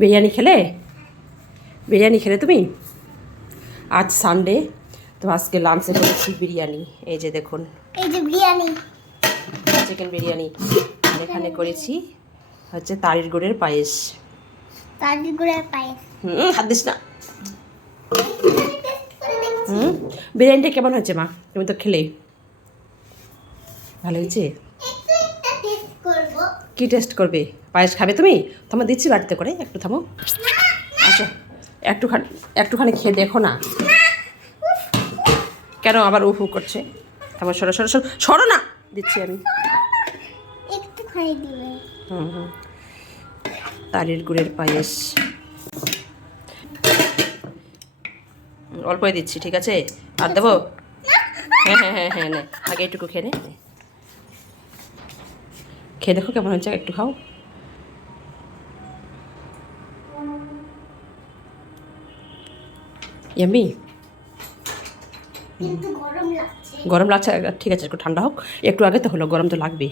বিরিয়ানি খেলে? বিরিয়ানি খেলে তুমি? আজ সানডে, তো আজকে লাঞ্চে করেছি বিরিয়ানি। এই যে দেখুন, এই যে বিরিয়ানি, চিকেন বিরিয়ানি। আর এখানে করেছি হচ্ছে তারির গুড়ের পায়েস। তারির গুড়ের পায়েস। হাত দিস না। বিরিয়ানিটা কেমন হয়েছে মা? তুমি তো খেলে। ভালো হয়েছে? কি টেস্ট করবে? পায়েস খাবে তুমি? তোমার দিচ্ছি বাড়িতে করে, একটু থামো। আচ্ছা, একটুখানি খেয়ে দেখো না। কেন আবার উফু করছে? তারপর সরো সরো সরো সরো না, দিচ্ছি আমি। একটুখানি দিবে। তারির গুড়ের পায়েস অল্পই দিচ্ছি, ঠিক আছে? আর দেবো? হ্যাঁ হ্যাঁ হ্যাঁ হ্যাঁ, নে আগে একটু খেয়ে নে। খেয়ে দেখো কেমন হচ্ছে, একটু খাও। ইয়াম্মি। কিন্তু গরম লাগছে। গরম লাগছে? ঠিক আছে, একটু ঠান্ডা হোক। একটু আগে তো হলো, গরম তো লাগবেই।